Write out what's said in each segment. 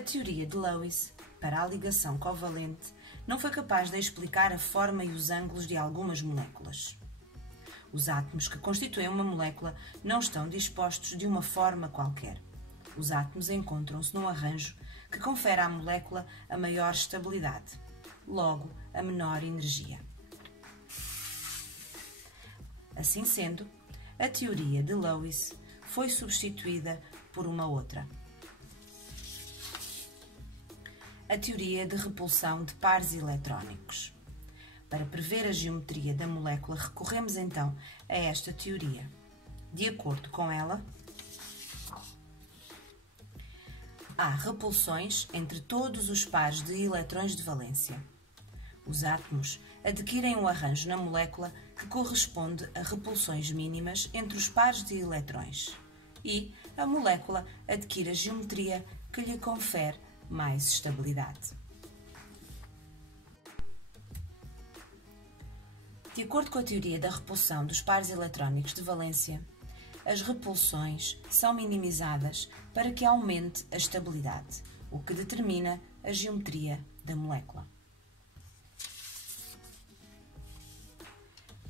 A teoria de Lewis para a ligação covalente não foi capaz de explicar a forma e os ângulos de algumas moléculas. Os átomos que constituem uma molécula não estão dispostos de uma forma qualquer. Os átomos encontram-se num arranjo que confere à molécula a maior estabilidade, logo a menor energia. Assim sendo, a teoria de Lewis foi substituída por uma outra. A teoria de repulsão de pares eletrónicos. Para prever a geometria da molécula, recorremos então a esta teoria. De acordo com ela, há repulsões entre todos os pares de eletrões de valência. Os átomos adquirem um arranjo na molécula que corresponde a repulsões mínimas entre os pares de eletrões e a molécula adquire a geometria que lhe confere mais estabilidade. De acordo com a teoria da repulsão dos pares eletrónicos de valência, as repulsões são minimizadas para que aumente a estabilidade, o que determina a geometria da molécula.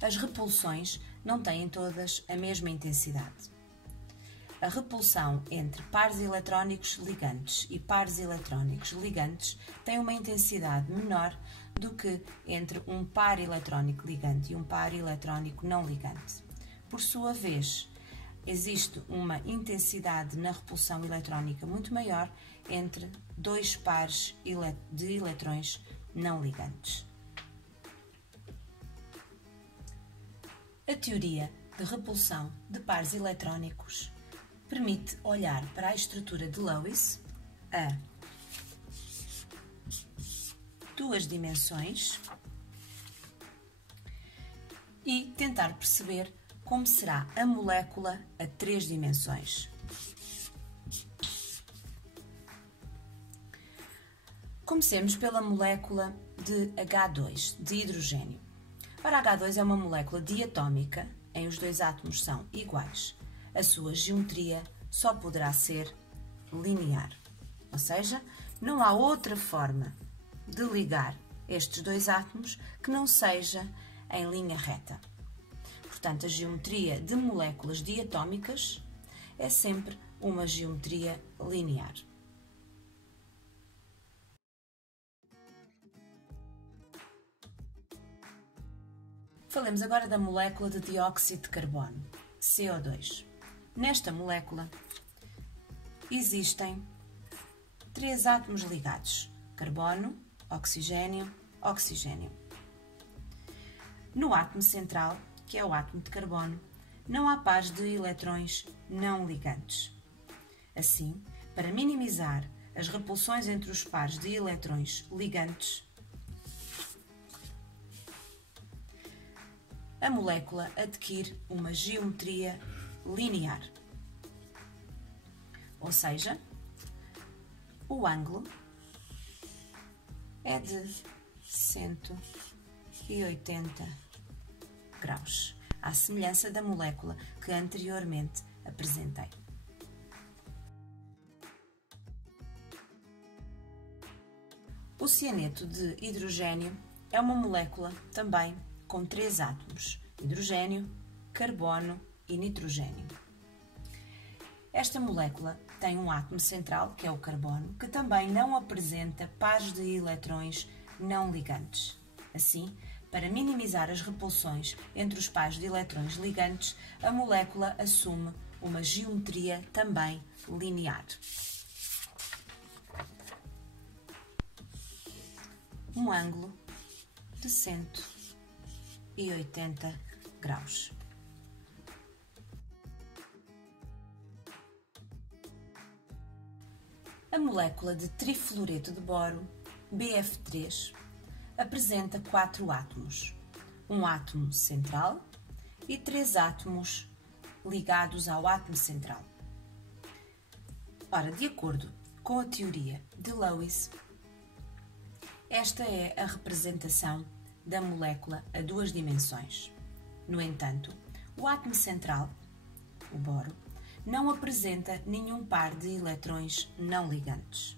As repulsões não têm todas a mesma intensidade. A repulsão entre pares eletrónicos ligantes e pares eletrónicos ligantes tem uma intensidade menor do que entre um par eletrónico ligante e um par eletrónico não ligante. Por sua vez, existe uma intensidade na repulsão eletrónica muito maior entre dois pares de eletrões não ligantes. A teoria de repulsão de pares eletrónicos permite olhar para a estrutura de Lewis a duas dimensões e tentar perceber como será a molécula a três dimensões. Comecemos pela molécula de H2, de hidrogênio. Ora, H2 é uma molécula diatómica, em os dois átomos são iguais. A sua geometria só poderá ser linear, ou seja, não há outra forma de ligar estes dois átomos que não seja em linha reta. Portanto, a geometria de moléculas diatómicas é sempre uma geometria linear. Falemos agora da molécula de dióxido de carbono, CO2. Nesta molécula existem três átomos ligados: carbono, oxigênio, oxigênio. No átomo central, que é o átomo de carbono, não há pares de eletrões não ligantes. Assim, para minimizar as repulsões entre os pares de eletrões ligantes, a molécula adquire uma geometria linear. Ou seja, o ângulo é de 180 graus, à semelhança da molécula que anteriormente apresentei. O cianeto de hidrogênio é uma molécula também com três átomos: hidrogênio, carbono e nitrogênio. Esta molécula tem um átomo central, que é o carbono, que também não apresenta pares de eletrões não ligantes. Assim, para minimizar as repulsões entre os pares de eletrões ligantes, a molécula assume uma geometria também linear. Um ângulo de 180 graus. A molécula de trifluoreto de boro, BF3, apresenta quatro átomos: um átomo central e três átomos ligados ao átomo central. Ora, de acordo com a teoria de Lewis, esta é a representação da molécula a duas dimensões. No entanto, o átomo central, o boro, não apresenta nenhum par de eletrões não ligantes.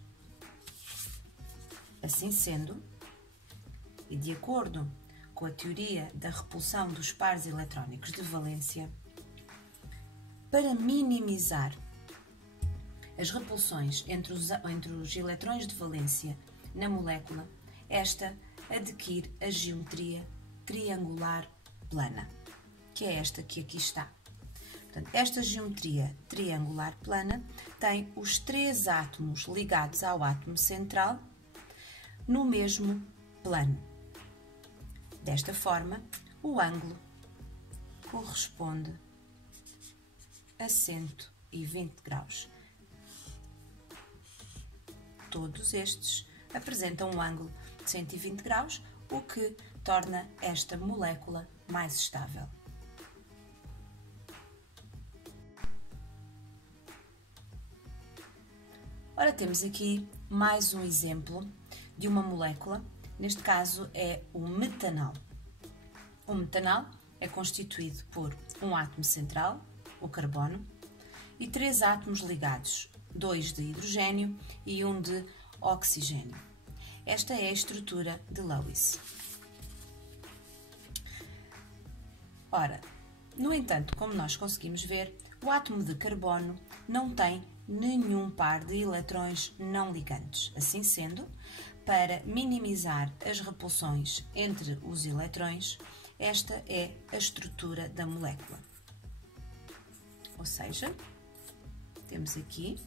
Assim sendo, e de acordo com a teoria da repulsão dos pares eletrónicos de valência, para minimizar as repulsões entre os eletrões de valência na molécula, esta adquire a geometria triangular plana, que é esta que aqui está. Portanto, esta geometria triangular plana tem os 3 átomos ligados ao átomo central no mesmo plano. Desta forma, o ângulo corresponde a 120 graus. Todos estes apresentam um ângulo de 120 graus, o que torna esta molécula mais estável. Ora, temos aqui mais um exemplo de uma molécula, neste caso é o metanal. O metanal é constituído por um átomo central, o carbono, e 3 átomos ligados, 2 de hidrogênio e 1 de oxigênio. Esta é a estrutura de Lewis. Ora, no entanto, como nós conseguimos ver, o átomo de carbono não tem nenhum par de eletrões não ligantes. Assim sendo, para minimizar as repulsões entre os eletrões, esta é a estrutura da molécula. Ou seja, temos aqui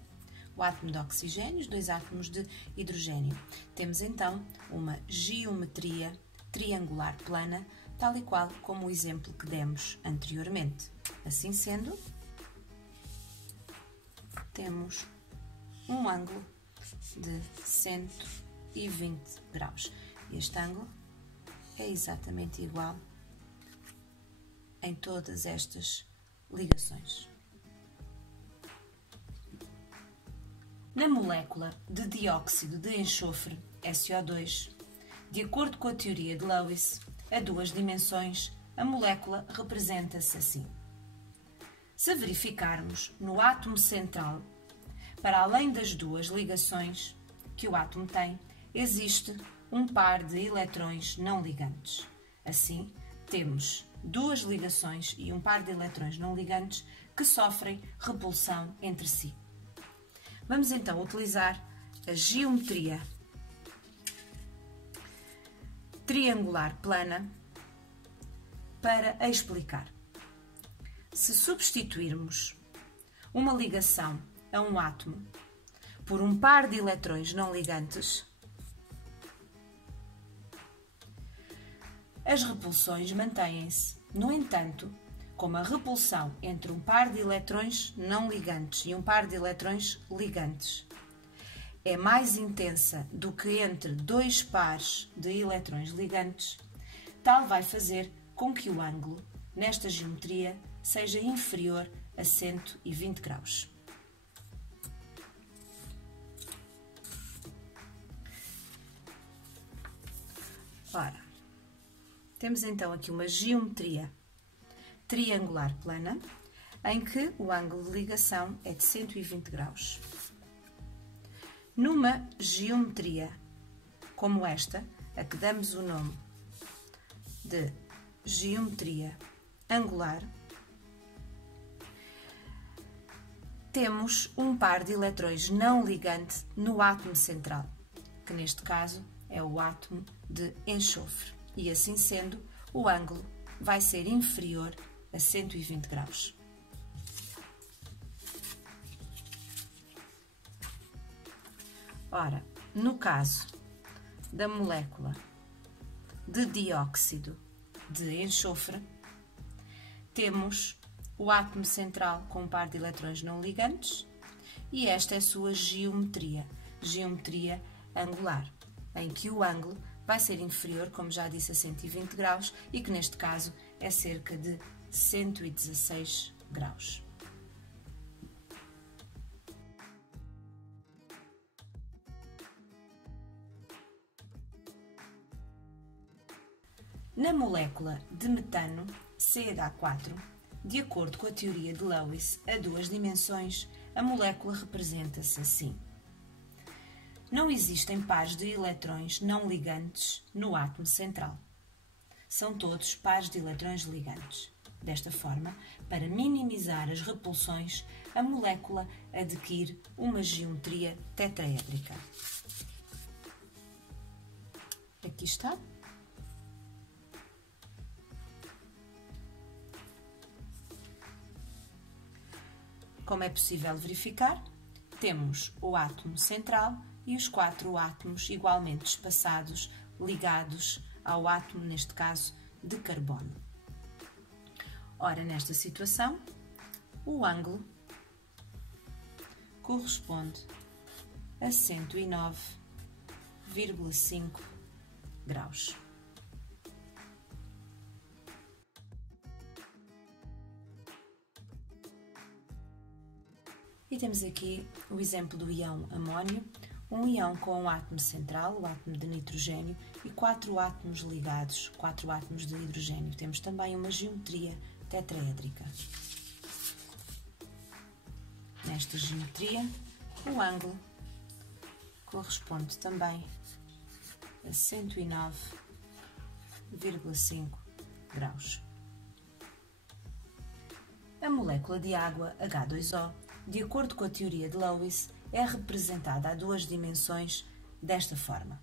o átomo de oxigênio, os 2 átomos de hidrogênio. Temos então uma geometria triangular plana, tal e qual como o exemplo que demos anteriormente. Assim sendo, temos um ângulo de 120 graus. Este ângulo é exatamente igual em todas estas ligações. Na molécula de dióxido de enxofre, SO2, de acordo com a teoria de Lewis, a 2 dimensões, a molécula representa-se assim. Se verificarmos no átomo central, para além das 2 ligações que o átomo tem, existe um par de eletrões não ligantes. Assim, temos 2 ligações e um par de eletrões não ligantes que sofrem repulsão entre si. Vamos então utilizar a geometria triangular plana para a explicar. Se substituirmos uma ligação a um átomo por um par de eletrões não ligantes, as repulsões mantêm-se. No entanto, como a repulsão entre um par de eletrões não ligantes e um par de eletrões ligantes é mais intensa do que entre 2 pares de eletrões ligantes, tal vai fazer com que o ângulo nesta geometria seja inferior a 120 graus. Ora, temos então aqui uma geometria triangular plana, em que o ângulo de ligação é de 120 graus. Numa geometria como esta, a que damos o nome de geometria angular, temos um par de eletrões não ligante no átomo central, que neste caso é o átomo de enxofre, e assim sendo, o ângulo vai ser inferior a 120 graus. Ora, no caso da molécula de dióxido de enxofre, temos o átomo central com um par de eletrões não ligantes e esta é a sua geometria angular, em que o ângulo vai ser inferior, como já disse, a 120 graus e que neste caso é cerca de 116 graus. Na molécula de metano, CH4, de acordo com a teoria de Lewis a 2 dimensões, a molécula representa-se assim. Não existem pares de eletrões não ligantes no átomo central. São todos pares de eletrões ligantes. Desta forma, para minimizar as repulsões, a molécula adquire uma geometria tetraédrica. Aqui está. Como é possível verificar, temos o átomo central e os 4 átomos igualmente espaçados, ligados ao átomo, neste caso, de carbono. Ora, nesta situação, o ângulo corresponde a 109,5 graus. E temos aqui o exemplo do íon amônio, um íon com um átomo central, o átomo de nitrogênio, e 4 átomos ligados, 4 átomos de hidrogênio. Temos também uma geometria tetraédrica. Nesta geometria, o ângulo corresponde também a 109,5 graus. A molécula de água, H2O, de acordo com a teoria de Lewis, é representada a 2 dimensões desta forma.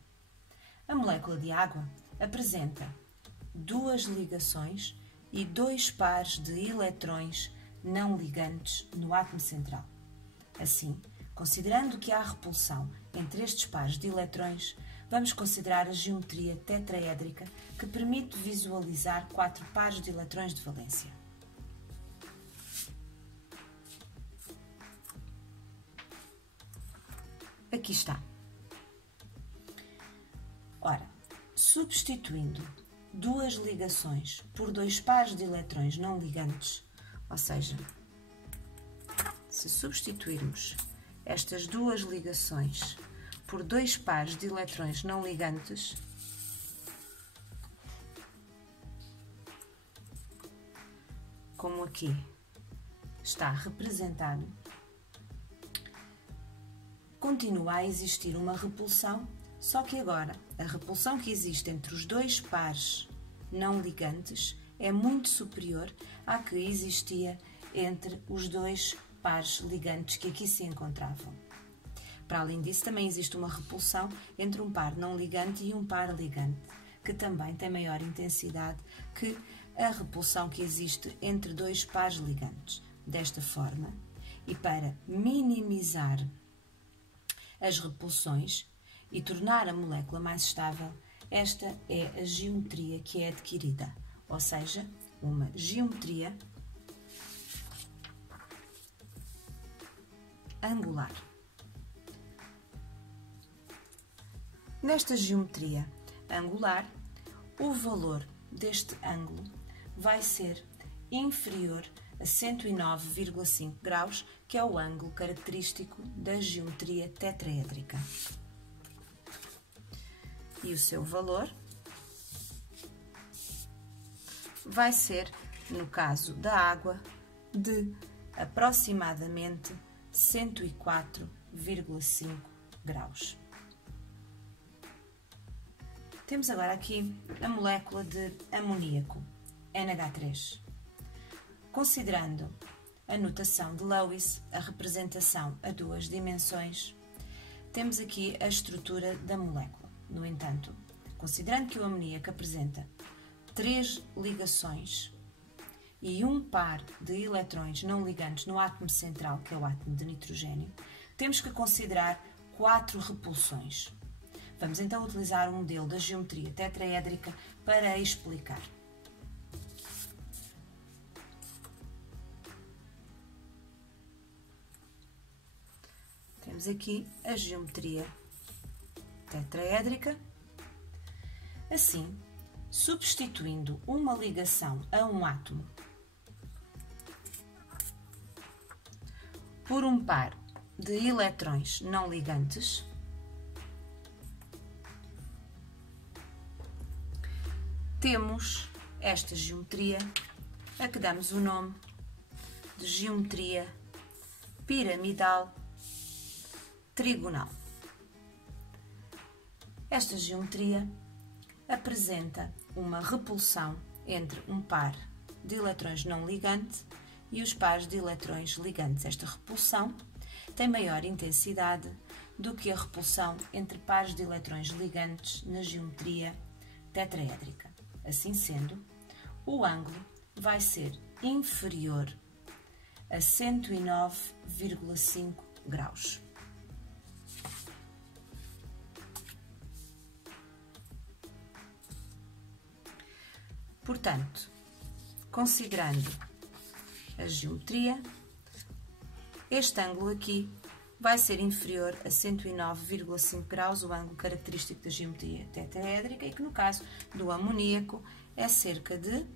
A molécula de água apresenta 2 ligações e 2 pares de eletrões não ligantes no átomo central. Assim, considerando que há repulsão entre estes pares de eletrões, vamos considerar a geometria tetraédrica que permite visualizar 4 pares de eletrões de valência. Aqui está. Ora, substituindo 2 ligações por 2 pares de eletrões não ligantes, ou seja, se substituirmos estas 2 ligações por 2 pares de eletrões não ligantes, como aqui está representado, continua a existir uma repulsão, só que agora a repulsão que existe entre os 2 pares não ligantes é muito superior à que existia entre os 2 pares ligantes que aqui se encontravam. Para além disso, também existe uma repulsão entre um par não ligante e um par ligante, que também tem maior intensidade que a repulsão que existe entre 2 pares ligantes. Desta forma, e para minimizar as repulsões e tornar a molécula mais estável, esta é a geometria que é adquirida, ou seja, uma geometria angular. Nesta geometria angular, o valor deste ângulo vai ser inferior a 109,5 graus, que é o ângulo característico da geometria tetraédrica. E o seu valor vai ser, no caso da água, de aproximadamente 104,5 graus. Temos agora aqui a molécula de amoníaco, NH3. Considerando a notação de Lewis, a representação a 2 dimensões, temos aqui a estrutura da molécula. No entanto, considerando que o amoníaco apresenta 3 ligações e um par de eletrões não ligantes no átomo central, que é o átomo de nitrogênio, temos que considerar 4 repulsões. Vamos então utilizar o modelo da geometria tetraédrica para explicar. Temos aqui a geometria tetraédrica. Assim, substituindo uma ligação a um átomo por um par de eletrões não ligantes, temos esta geometria a que damos o nome de geometria piramidal trigonal. Esta geometria apresenta uma repulsão entre um par de eletrões não ligante e os pares de eletrões ligantes. Esta repulsão tem maior intensidade do que a repulsão entre pares de eletrões ligantes na geometria tetraédrica. Assim sendo, o ângulo vai ser inferior a 109,5 graus. Portanto, considerando a geometria, este ângulo aqui vai ser inferior a 109,5 graus, o ângulo característico da geometria tetraédrica, e que no caso do amoníaco é cerca de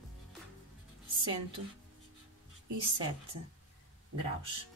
107 graus.